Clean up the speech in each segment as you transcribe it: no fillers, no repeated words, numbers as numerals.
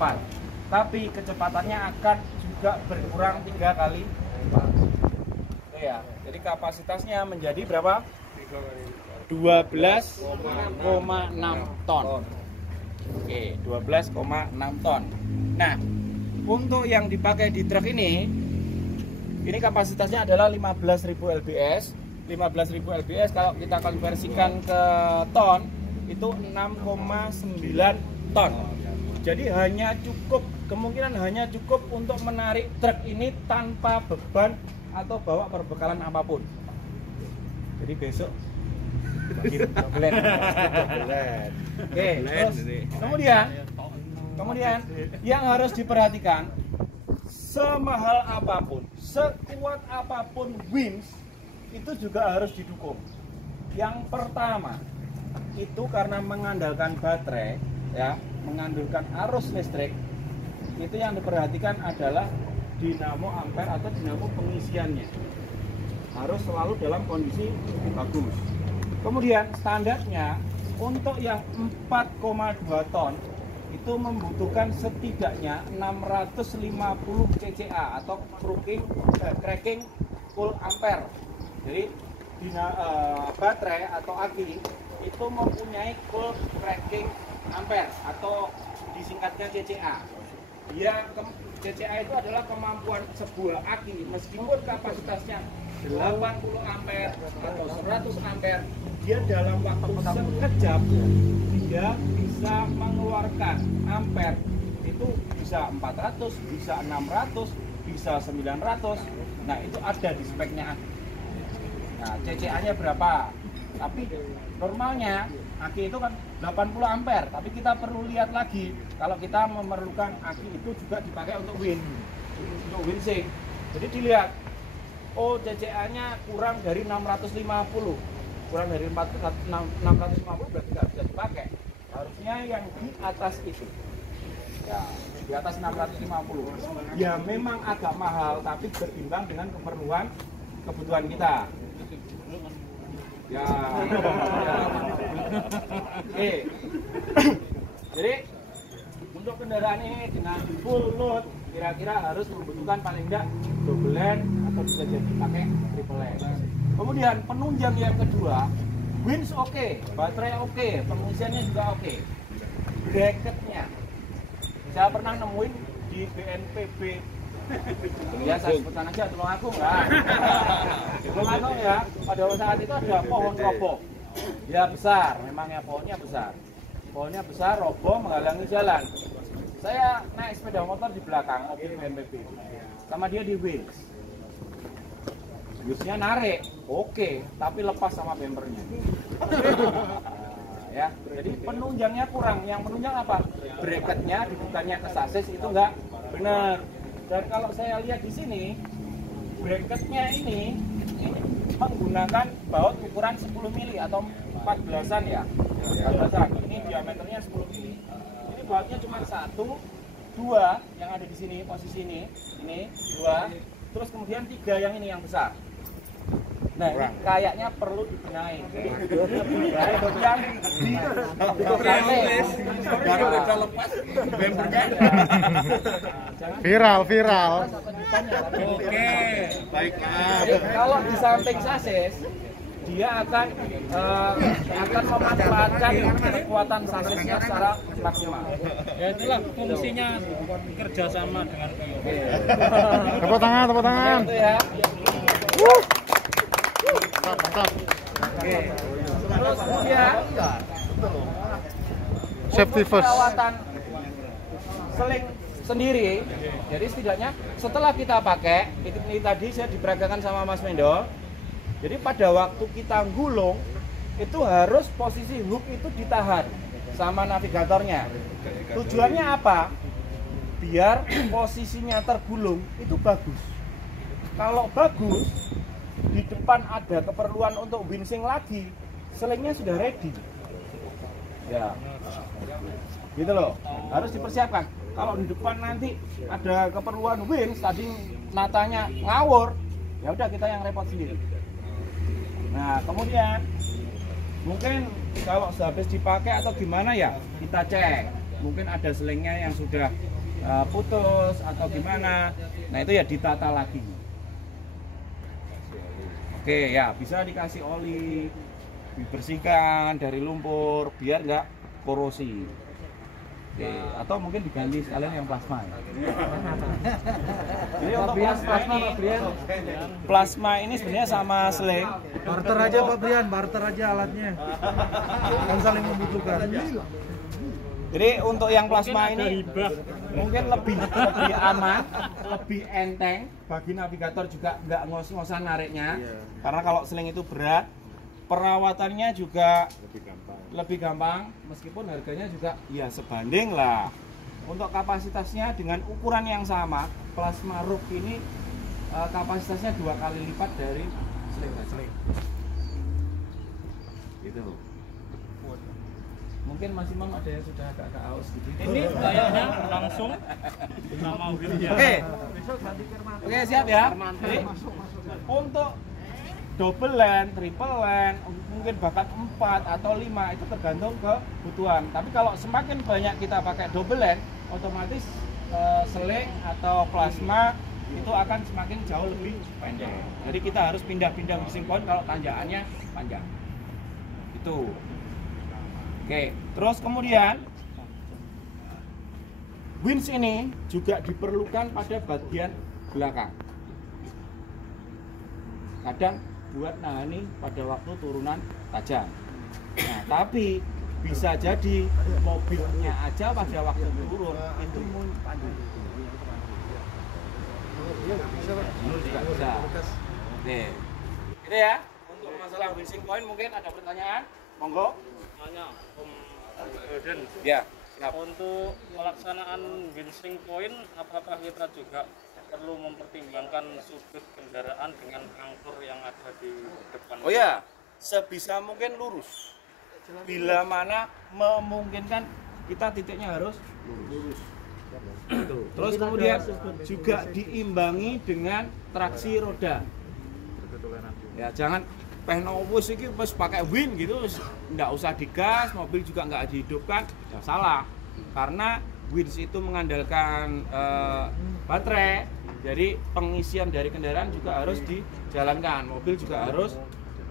cepat, tapi kecepatannya akan juga berkurang 3 kali lipat. Ya, jadi kapasitasnya menjadi berapa? 12,6 ton. Oke, 12,6 ton. Nah, untuk yang dipakai di truk ini kapasitasnya adalah 15.000 lbs. 15.000 lbs kalau kita konversikan ke ton itu 6,9 ton. Jadi kemungkinan hanya cukup untuk menarik truk ini tanpa beban atau bawa perbekalan apapun. Jadi besok Oke, terus kemudian yang harus diperhatikan, semahal apapun, sekuat apapun winch itu juga harus didukung. Yang pertama itu karena mengandalkan baterai, ya, mengandalkan arus listrik, itu yang diperhatikan adalah dinamo ampere atau dinamo pengisiannya harus selalu dalam kondisi bagus. Kemudian standarnya untuk yang 4,2 ton itu membutuhkan setidaknya 650 cca atau cracking full ampere. Jadi baterai atau aki itu mempunyai full cracking ampere atau disingkatnya cca. cca itu adalah kemampuan sebuah aki meskipun kapasitasnya 80 ampere atau 100 ampere, dia dalam waktu sekejap dia bisa mengeluarkan ampere itu bisa 400, bisa 600, bisa 900. Nah, itu ada di speknya aki. Nah, cca-nya berapa? Tapi normalnya aki itu kan 80 ampere, tapi kita perlu lihat lagi kalau kita memerlukan aki itu juga dipakai untuk winching. Jadi dilihat, oh cca-nya kurang dari 650, kurang dari 650 berarti nggak bisa dipakai. Harusnya yang di atas itu, ya di atas 650. Ya memang agak mahal, tapi berimbang dengan kebutuhan kita. Ya. Oke. Jadi untuk kendaraan ini dengan full load kira-kira harus membutuhkan paling enggak double lane atau bisa jadi pakai triple lane. Kemudian penunjang yang kedua, winch oke, baterai oke, pengisiannya juga oke. Bracketnya, saya pernah nemuin di BNPB. Ya saya sebutkan aja Tulungagung lah. Tulungagung ya, pada saat itu ada pohon roboh. Ya besar, memangnya pohonnya besar. Pohonnya besar, roboh menghalangi jalan. Saya naik sepeda motor di belakang mobil BNPB, sama dia di winch. Winchnya narik, oke, tapi lepas sama bempernya. Ya, jadi penunjangnya kurang. Yang penunjang apa? Bracketnya dibukannya ke sasis itu enggak benar. Dan kalau saya lihat di sini, bracketnya ini menggunakan baut ukuran 10 mili atau 14-an ya. 14-an. Ini diameternya 10 mili. Ini bautnya cuma 1, 2 yang ada di sini, posisi ini 2, terus kemudian 3 yang ini yang besar. Nah, ini kayaknya perlu dibenahi. Yang baru bisa lepas bempernya. Viral. Oke, baiklah. Kalau di samping sasis, dia akan memanfaatkan kekuatan sasisnya secara maksimal. Ya itulah fungsinya kerjasama dengan Tepuk tangan. Itu ya. Mantap. Oke. Terus kemudian Safety first. Perawatan seling sendiri. Jadi setidaknya setelah kita pakai, ini tadi saya diperagakan sama Mas Mendo. Jadi pada waktu kita gulung itu harus posisi hook itu ditahan sama navigatornya. Tujuannya apa? Biar posisinya tergulung itu bagus. Kalau bagus, di depan ada keperluan untuk winching lagi, selingnya sudah ready. Ya, gitu loh. Harus dipersiapkan. Kalau di depan nanti ada keperluan winch, tadi natanya ngawur, ya udah kita yang repot sendiri. Nah, kemudian mungkin kalau habis dipakai atau gimana ya, kita cek mungkin ada selingnya yang sudah putus atau gimana, nah itu ya ditata lagi. Oke ya, bisa dikasih oli, dibersihkan dari lumpur biar nggak korosi. Oke, atau mungkin diganti sekalian yang plasma ya. Jadi untuk plasma ini sebenarnya sama seling. Barter aja Pak Brian, barter aja alatnya. Kan saling membutuhkan. Jadi untuk yang plasma ini mungkin lebih aman, lebih enteng bagi navigator juga nggak ngos-ngosan nariknya. Karena kalau seling itu berat, perawatannya juga lebih gampang, meskipun harganya juga ya sebanding lah. Untuk kapasitasnya dengan ukuran yang sama, plasma rook ini kapasitasnya 2 kali lipat dari seling. Gitu. Mungkin Mas Imam ada yang sudah agak haus gitu. Ini kayaknya langsung sama wheelnya. Oke, siap ya. Jadi, untuk double land, triple land, mungkin bahkan 4 atau 5 itu tergantung kebutuhan. Tapi kalau semakin banyak kita pakai double land, otomatis seling atau plasma itu akan semakin jauh lebih pendek. Jadi kita harus pindah-pindah fishing point kalau tanjakannya panjang. Itu. Oke, terus kemudian winch ini juga diperlukan pada bagian belakang. Kadang buat nahani pada waktu turunan tajam. Nah, tapi bisa jadi mobilnya aja pada waktu turun itu panjang. Juga bisa. Oke. Gitu ya. Untuk masalah winching point mungkin ada pertanyaan? Monggo. Tanya Om Golden. Ya, siap. Untuk pelaksanaan winching point, apakah kita juga perlu mempertimbangkan sudut kendaraan dengan angkor yang ada di depan? Oh ya, sebisa mungkin lurus. Bila mana memungkinkan kita titiknya harus lurus. Terus kemudian juga diimbangi dengan traksi roda. Ya, jangan penowus iki wis pakai win gitu, nggak usah digas, mobil juga nggak dihidupkan, ya salah. Karena winch itu mengandalkan baterai, jadi pengisian dari kendaraan juga harus dijalankan, mobil juga harus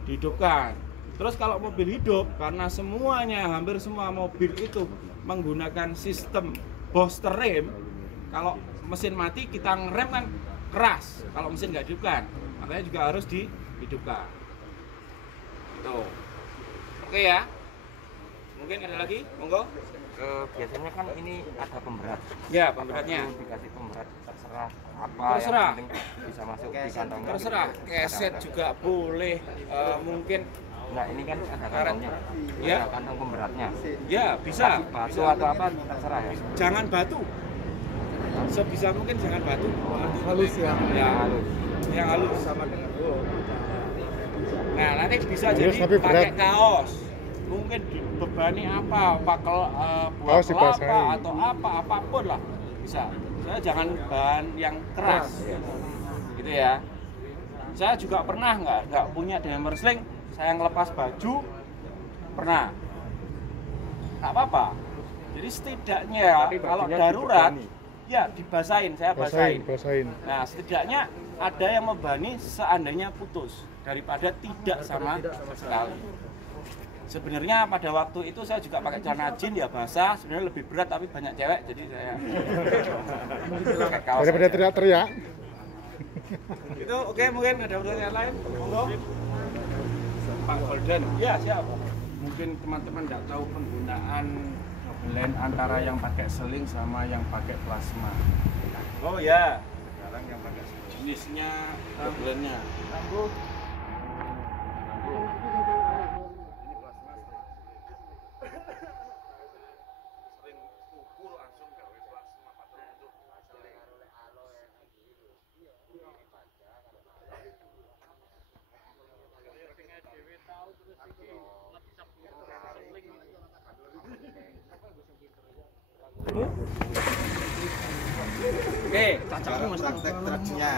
dihidupkan. Terus kalau mobil hidup, karena semuanya, hampir semua mobil itu menggunakan sistem booster rem, kalau mesin mati kita ngerem kan keras, kalau mesin nggak dihidupkan, makanya juga harus dihidupkan. Tuh. Oke ya. Mungkin ada lagi? Monggo. Biasanya kan ini ada pemberat. Ya, pemberatnya. Dikasih pemberat terserah apa Terserah. yang penting bisa masuk di kantongnya. Terserah. Keset juga boleh. Mungkin. Nah, ini kan ada Karet. kantongnya. Ya. Ada kantong pemberatnya. Ya, bisa. Batu Bisa. atau apa terserah ya. Jangan batu. Sebisa mungkin jangan batu. Halus ya. Ya, Halus. yang halus. Sama dengan Nah, nanti bisa Halus jadi tapi berat. pakai kaos. Mungkin dibebani apa, pakel buah Kaos dibasahi. kelapa atau apapun lah bisa. Saya jangan bahan yang keras, gitu ya. Saya juga pernah nggak punya hammer sling, saya ngelepas baju pernah, nggak apa-apa. Jadi setidaknya kalau darurat, ya dibasahin, saya basahin. Basahin. Nah, setidaknya ada yang membani seandainya putus daripada tidak sama sekali. Sebenarnya pada waktu itu saya juga pakai celana jeans ya basah, sebenarnya lebih berat tapi banyak cewek jadi saya pakai kaos. Daripada aja. teriak-teriak. Itu oke, mungkin ada pertanyaan lain? Monggo. Pak Golden. Ya, siap. Mungkin teman-teman tidak tahu penggunaan blend antara yang pakai seling sama yang pakai plasma. Oh ya. Sekarang yang pakai seling. Jenisnya blendnya. Rambu. Oke, cacakmu Mas. Praktek traksinya.